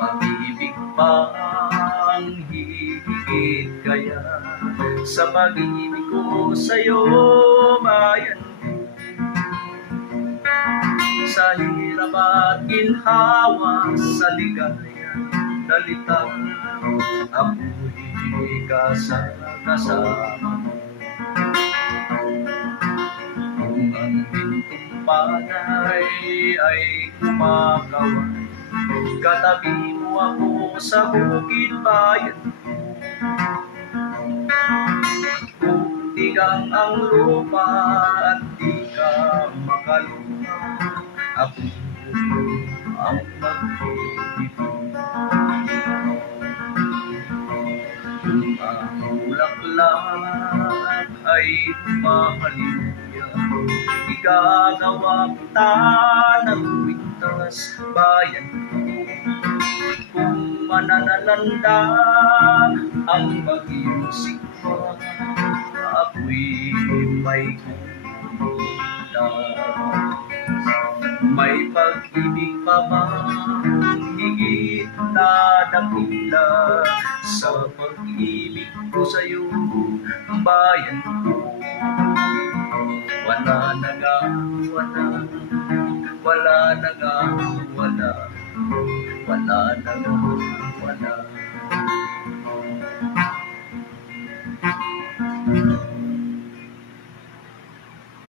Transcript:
Pag-ibig pa ang hihigit kaya sa pag-ibig ko sa'yo, bayan ko. Sa hirap at ginhawa, sa ligaya dalita, ako'y kasama mo. Kung ang gintong panay ay kumakaway, katabi mo ako sa bukid bayan ko. Kung tigang ang lupa at di ka makaluha, ako ang mag-ibig. Kung ang bulaklak ay mahalilya, igagawa kita ng kwintas bayan ko. Kung mananalanda ang bagyong sigma, ako'y may kundas. May pag-ibig pa ba higit na dakila sa pag-ibig ko sa'yo, bayan ko? Wala na nga, wala na nga, wala na nga, wala.